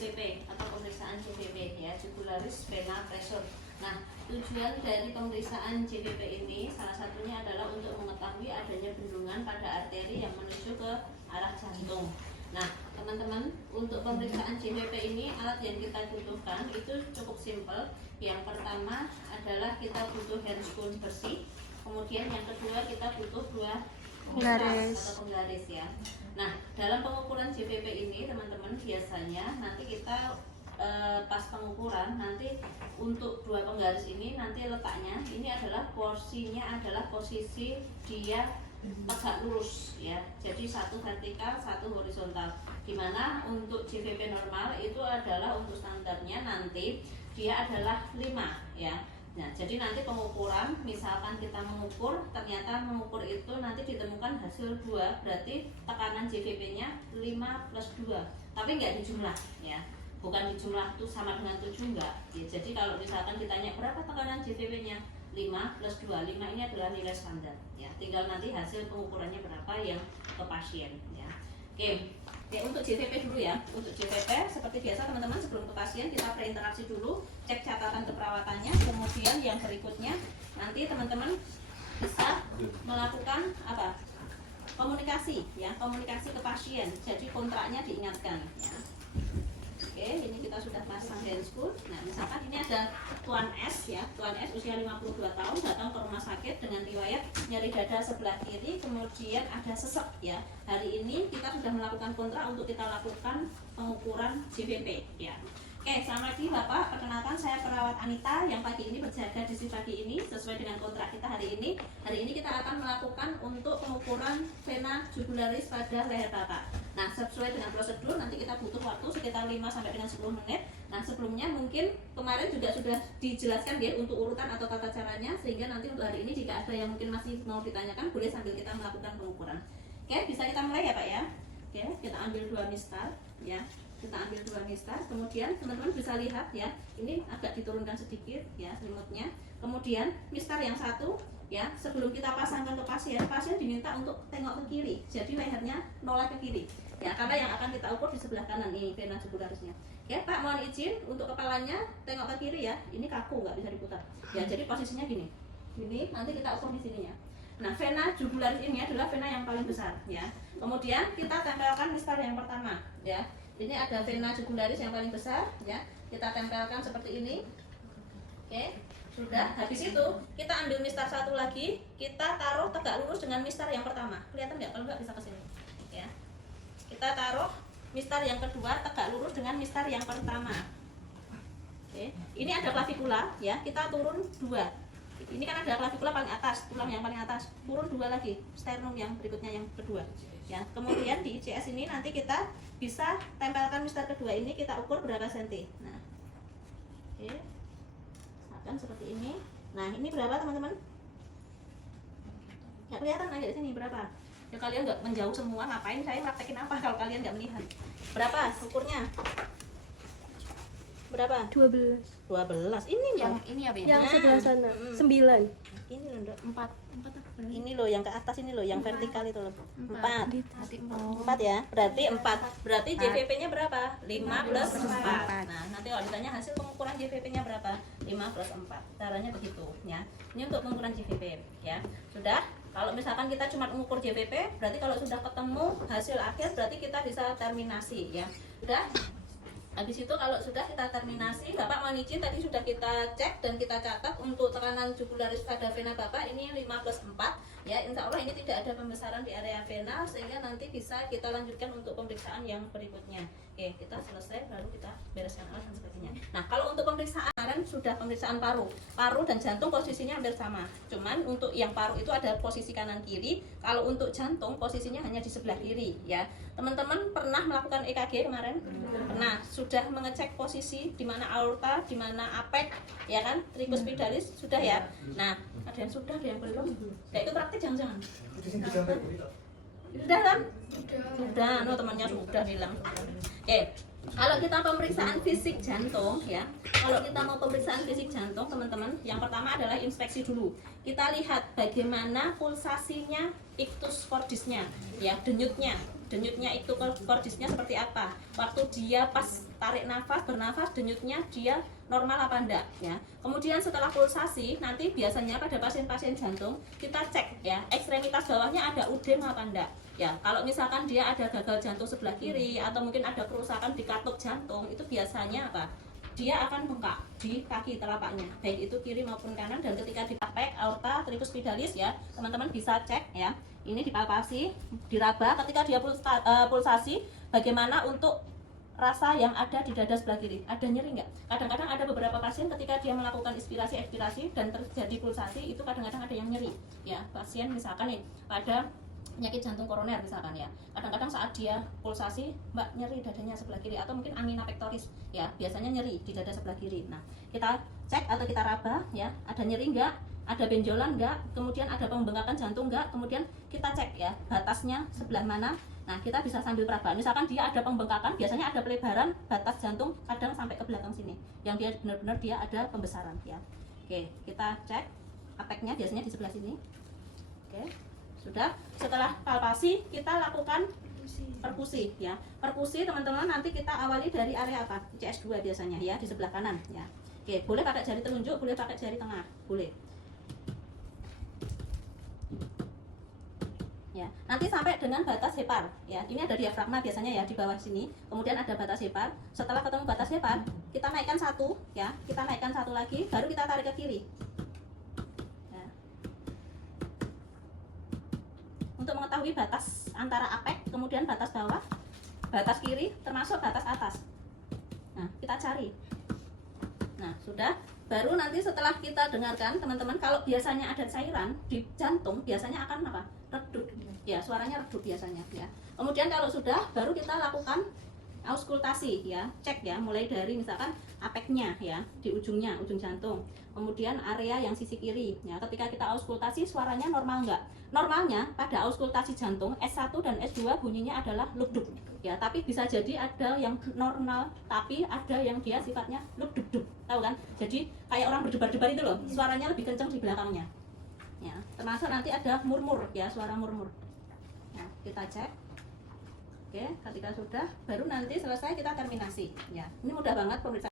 JPP atau pemeriksaan JPP ya, jugularis vena pressure. Nah, tujuan dari pemeriksaan JPP ini salah satunya adalah untuk mengetahui adanya bendungan pada arteri yang menuju ke arah jantung. Nah, teman-teman, untuk pemeriksaan JPP ini alat yang kita butuhkan itu cukup simpel. Yang pertama adalah kita butuh handscoon bersih. Kemudian yang kedua kita butuh dua Penggaris atau penggaris ya. Nah, dalam pengukuran JPP ini teman-teman biasanya nanti kita pas pengukuran nanti untuk dua penggaris ini nanti letaknya ini adalah porsinya adalah posisi dia tegak lurus ya. Jadi satu vertikal, satu horizontal. Dimana untuk JPP normal itu adalah untuk standarnya nanti dia adalah 5 ya. Nah, jadi nanti pengukuran, misalkan kita mengukur, ternyata mengukur itu nanti ditemukan hasil 2, berarti tekanan JVP-nya 5 plus 2, tapi nggak dijumlah ya, bukan dijumlah itu sama dengan 7 enggak ya. Jadi kalau misalkan ditanya berapa tekanan JVP-nya, 5 plus 2, 5 ini adalah nilai standar ya, tinggal nanti hasil pengukurannya berapa yang ke pasien ya. Oke. Ya, untuk JVP dulu ya. Untuk JVP seperti biasa teman-teman, sebelum ke pasien kita berinteraksi dulu, cek catatan keperawatannya. Kemudian yang berikutnya nanti teman-teman bisa melakukan apa? Komunikasi ya, komunikasi ke pasien. Jadi kontraknya diingatkan ya. Oke, ini kita sudah pasang handscoon. Nah, misalkan ini ada Tuan S ya, Tuan S usia 52 tahun datang ke rumah sakit dengan riwayat nyeri dada sebelah kiri, kemudian ada sesek ya. Hari ini kita sudah melakukan kontrak untuk kita lakukan pengukuran JVP ya. Oke, selamat pagi Bapak, perkenalkan saya perawat Anita yang pagi ini berjaga di shift pagi ini sesuai dengan kontrak kita hari ini. Hari ini kita akan melakukan untuk pengukuran vena jugularis pada leher Bapak. Nah, sesuai dengan prosedur nanti kita butuh waktu sekitar 5 sampai dengan 10 menit. Nah, sebelumnya mungkin kemarin juga sudah dijelaskan ya untuk urutan atau tata caranya, sehingga nanti untuk hari ini jika ada yang mungkin masih mau ditanyakan boleh sambil kita melakukan pengukuran. Oke, bisa kita mulai ya Pak ya. Oke, kita ambil 2 mistar ya. Kita ambil 2 mistar, kemudian teman-teman bisa lihat ya, ini agak diturunkan sedikit ya selimutnya. Kemudian mistar yang satu ya, sebelum kita pasangkan ke pasien, pasien diminta untuk tengok ke kiri, jadi lehernya noleh ke kiri ya, karena yang akan kita ukur di sebelah kanan ini vena jugularisnya. Ya Pak, mohon izin untuk kepalanya tengok ke kiri ya, ini kaku nggak bisa diputar ya, jadi posisinya gini, nanti kita ukur di sininya. Nah, vena jugularis ini adalah vena yang paling besar ya. Kemudian kita tempelkan mistar yang pertama ya. Ini ada vena jugularis yang paling besar ya. Kita tempelkan seperti ini. Oke, sudah. Habis itu kita ambil mistar satu lagi, kita taruh tegak lurus dengan mistar yang pertama. Kelihatan nggak? Kalau nggak bisa ke sini. Ya. Kita taruh mistar yang kedua tegak lurus dengan mistar yang pertama. Oke. Ini ada klavikula ya. Kita turun 2. Ini kan ada klavikula paling atas, tulang yang paling atas. Turun 2 lagi, sternum yang berikutnya yang kedua. Ya, kemudian di ICS ini nanti kita bisa tempelkan mistar kedua ini, kita ukur berapa senti. Nah, oke, akan seperti ini. Nah, ini berapa teman-teman? Nggak kelihatan aja di sini berapa? Ya kalian nggak menjauh semua, ngapain saya praktekin apa kalau kalian nggak melihat? Berapa ukurnya? Berapa? 12. 12. Ini Yang loh. ini apa ya? Yang sebelah sana 9. Ini loh, Ndok. 4 apa? Ini loh yang ke atas ini loh, yang vertikal itu loh. 4. Berarti 4. 4 ya, berarti 4. Berarti JVP-nya berapa? 5 plus 4. 4. Nah, nanti kalau ditanya hasil pengukuran JVP-nya berapa? 5 plus 4. Caranya begitu ya. Ini untuk pengukuran JVP ya. Sudah. Kalau misalkan kita cuma mengukur JVP, berarti kalau sudah ketemu hasil akhir berarti kita bisa terminasi ya. Sudah. Habis itu kalau sudah kita terminasi, Bapak mohon izin tadi sudah kita cek dan kita catat untuk tekanan jugularis pada vena Bapak ini 5 plus 4 ya. Insya Allah ini tidak ada pembesaran di area vena sehingga nanti bisa kita lanjutkan untuk pemeriksaan yang berikutnya. Oke, kita selesai lalu kita bereskan alat dan sebagainya. Nah, kalau untuk pemeriksaan sudah pemeriksaan paru dan jantung posisinya hampir sama. Cuman untuk yang paru itu ada posisi kanan kiri, kalau untuk jantung posisinya hanya di sebelah kiri ya. Teman-teman pernah melakukan EKG kemarin? Pernah. Sudah mengecek posisi di mana aorta, di mana apek, ya kan? Tricuspidalis sudah ya. Nah, ada yang sudah, ada yang belum. Nah, itu praktik jangan-jangan. Sudah kan? Sudah, no temannya sudah bilang. Oke, kalau kita pemeriksaan fisik jantung ya, kalau kita mau pemeriksaan fisik jantung teman-teman, yang pertama adalah inspeksi dulu. Kita lihat bagaimana pulsasinya ictus cordisnya, ya denyutnya. denyutnya itu kordisnya seperti apa. Waktu dia pas tarik nafas, bernafas, denyutnya dia normal apa enggak ya. Kemudian setelah pulsasi, nanti biasanya pada pasien-pasien jantung kita cek ya, ekstremitas bawahnya ada udem apa enggak. Ya, kalau misalkan dia ada gagal jantung sebelah kiri atau mungkin ada kerusakan di katup jantung, itu biasanya apa? Dia akan bengkak di kaki telapaknya, baik itu kiri maupun kanan. Dan ketika dipapek aorta tricuspidalis ya, teman-teman bisa cek ya. Ini dipalpasi, diraba ketika dia pulsasi, bagaimana untuk rasa yang ada di dada sebelah kiri. Ada nyeri nggak? Kadang-kadang ada beberapa pasien ketika dia melakukan inspirasi ekspirasi dan terjadi pulsasi, itu kadang-kadang ada yang nyeri. Ya, pasien misalkan nih pada penyakit jantung koroner misalkan ya, kadang-kadang saat dia pulsasi mbak nyeri dadanya sebelah kiri, atau mungkin angina pectoris ya, biasanya nyeri di dada sebelah kiri. Nah, kita cek atau kita raba ya, ada nyeri enggak, ada benjolan enggak, kemudian ada pembengkakan jantung enggak, kemudian kita cek ya batasnya sebelah mana. Nah, kita bisa sambil peraba, misalkan dia ada pembengkakan, biasanya ada pelebaran batas jantung kadang sampai ke belakang sini, yang dia benar-benar dia ada pembesaran ya. Oke, kita cek apeknya biasanya di sebelah sini. Oke, sudah. Setelah palpasi kita lakukan perkusi ya. Perkusi teman-teman nanti kita awali dari area apa? CS2 biasanya ya, di sebelah kanan ya. Oke, boleh pakai jari telunjuk, boleh pakai jari tengah, boleh. Ya, nanti sampai dengan batas hepar ya. Ini ada diafragma biasanya ya di bawah sini. Kemudian ada batas hepar. Setelah ketemu batas hepar, kita naikkan satu ya. Kita naikkan satu lagi, baru kita tarik ke kiri. Untuk mengetahui batas antara apek, kemudian batas bawah, batas kiri, termasuk batas atas. Nah, kita cari. Nah, sudah. Baru nanti setelah kita dengarkan, teman-teman, kalau biasanya ada cairan di jantung, biasanya akan apa? Redup. Ya, suaranya redup biasanya ya. Kemudian kalau sudah, baru kita lakukan auskultasi ya, cek ya, mulai dari misalkan apeknya ya, di ujungnya, ujung jantung. Kemudian area yang sisi kiri ya, ketika kita auskultasi suaranya normal enggak? Normalnya pada auskultasi jantung S1 dan S2 bunyinya adalah luk-duk ya, tapi bisa jadi ada yang normal tapi ada yang dia sifatnya luk-duk-duk, tahu kan? Jadi kayak orang berdebar-debar itu loh, suaranya lebih kencang di belakangnya ya, termasuk nanti ada murmur ya, suara murmur ya. Kita cek. Oke, ketika sudah, baru nanti selesai kita terminasi ya. Ini mudah banget pemeriksaan.